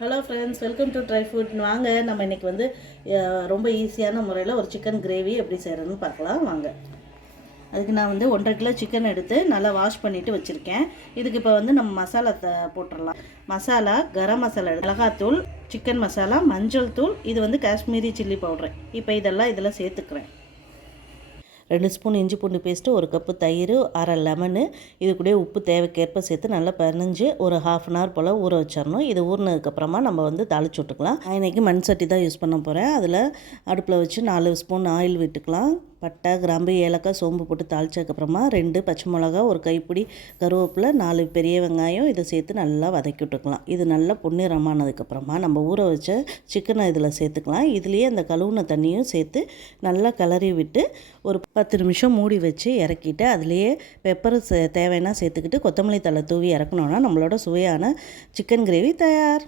Hello friends, welcome to dry food. வாங்க நம்ம இன்றைக்கி வந்து ரொம்ப ஈஸியான முறையில் ஒரு சிக்கன் கிரேவி எப்படி செய்கிறதுன்னு பார்க்கலாம் வாங்க. அதுக்கு நான் வந்து 1.5 கிலோ சிக்கன் எடுத்து நல்லா வாஷ் பண்ணிவிட்டு வச்சுருக்கேன். இதுக்கு இப்போ வந்து நம்ம மசாலா போட்டுடலாம். மசாலா, கரம் மசாலா, மிளகாத்தூள், சிக்கன் மசாலா, மஞ்சள் தூள், இது வந்து காஷ்மீரி சில்லி பவுட்ரு. இப்போ இதெல்லாம் இதில் சேர்த்துக்கிறேன். 2 ஸ்பூன் இஞ்சி பூண்டு பேஸ்ட்டு, 1 கப்பு தயிர், அரை லெமனு, இது கூட உப்பு தேவைக்கேற்ப சேர்த்து நல்லா பிணைஞ்சு ஒரு 1/2 அன் ஹவர் போல் ஊற வச்சிடணும். இது ஊறினதுக்கப்புறமா நம்ம வந்து தாளிச்சு விட்டுக்கலாம். நான் இன்றைக்கி மண் சட்டி தான் யூஸ் பண்ண போகிறேன். அதில் அடுப்பில் வச்சு 4 ஸ்பூன் ஆயில் விட்டுக்கலாம். பட்டை, கிராம்பு, ஏலக்காய், சோம்பு போட்டு தாளிச்சதுக்கப்புறமா 2 பச்சை மிளகா, ஒரு கைப்பிடி கருவேப்பிலை, 4 பெரிய வெங்காயம் இதை சேர்த்து நல்லா வதக்கி விட்டுக்கலாம். இது நல்லா பொன்னிறமானதுக்கப்புறமா நம்ம ஊற வச்ச சிக்கனை இதில் சேர்த்துக்கலாம். இதுலேயே அந்த கழுவுன தண்ணியும் சேர்த்து நல்லா கிளறி விட்டு ஒரு 10 நிமிஷம் மூடி வச்சு இறக்கிட்டு அதுலேயே பெப்பர் தேவைன்னா சேர்த்துக்கிட்டு கொத்தமல்லி தழை தூவி இறக்கணுன்னா நம்மளோட சுவையான சிக்கன் கிரேவி தயார்.